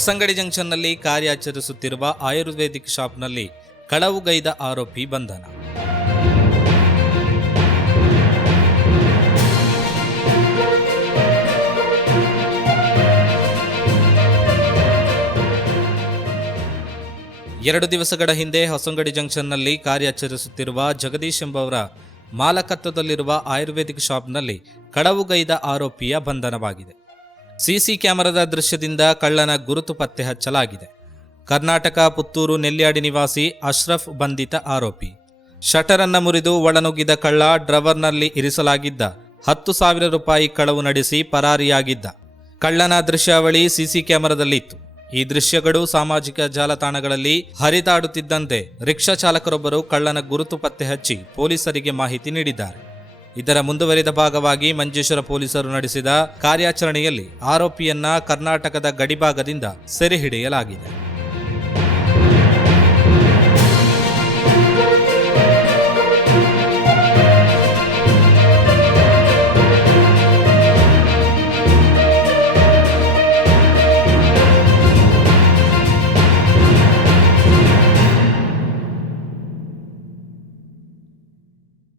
ಹೊಸಂಗಡಿ ಜಂಕ್ಷನ್ನಲ್ಲಿ ಕಾರ್ಯಾಚರಿಸುತ್ತಿರುವ ಆಯುರ್ವೇದಿಕ್ ಶಾಪ್ನಲ್ಲಿ ಕಳವುಗೈದ ಆರೋಪಿ ಬಂಧನ. ಎರಡು ದಿವಸಗಳ ಹಿಂದೆ ಹೊಸಂಗಡಿ ಜಂಕ್ಷನ್ನಲ್ಲಿ ಕಾರ್ಯಾಚರಿಸುತ್ತಿರುವ ಜಗದೀಶ್ ಎಂಬವರ ಮಾಲಕತ್ವದಲ್ಲಿರುವ ಆಯುರ್ವೇದಿಕ್ ಶಾಪ್ನಲ್ಲಿ ಕಳವುಗೈದ ಆರೋಪಿಯ ಬಂಧನವಾಗಿದೆ. ಸಿಸಿ ಕ್ಯಾಮೆರಾದ ದೃಶ್ಯದಿಂದ ಕಳ್ಳನ ಗುರುತು ಪತ್ತೆ ಹಚ್ಚಲಾಗಿದೆ. ಕರ್ನಾಟಕ ಪುತ್ತೂರು ನೆಲ್ಯಾಡಿ ನಿವಾಸಿ ಅಶ್ರಫ್ ಬಂಧಿತ ಆರೋಪಿ. ಶಟರನ್ನ ಮುರಿದು ಒಳನುಗ್ಗಿದ ಕಳ್ಳ ಡ್ರವರ್ನಲ್ಲಿ ಇರಿಸಲಾಗಿದ್ದ ಹತ್ತು ಸಾವಿರ ರೂಪಾಯಿ ಕಳವು ನಡೆಸಿ ಪರಾರಿಯಾಗಿದ್ದ. ಕಳ್ಳನ ದೃಶ್ಯಾವಳಿ ಸಿಸಿ ಕ್ಯಾಮೆರಾದಲ್ಲಿತ್ತು. ಈ ದೃಶ್ಯಗಳು ಸಾಮಾಜಿಕ ಜಾಲತಾಣಗಳಲ್ಲಿ ಹರಿದಾಡುತ್ತಿದ್ದಂತೆ ರಿಕ್ಷಾ ಚಾಲಕರೊಬ್ಬರು ಕಳ್ಳನ ಗುರುತು ಪತ್ತೆ ಹಚ್ಚಿ ಪೊಲೀಸರಿಗೆ ಮಾಹಿತಿ ನೀಡಿದ್ದಾರೆ. ಇದರ ಮುಂದುವರಿದ ಭಾಗವಾಗಿ ಮಂಜೇಶ್ವರ ಪೊಲೀಸರು ನಡೆಸಿದ ಕಾರ್ಯಾಚರಣೆಯಲ್ಲಿ ಆರೋಪಿಯನ್ನ ಕರ್ನಾಟಕದ ಗಡಿಭಾಗದಿಂದ ಸೆರೆ ಹಿಡಿಯಲಾಗಿದೆ.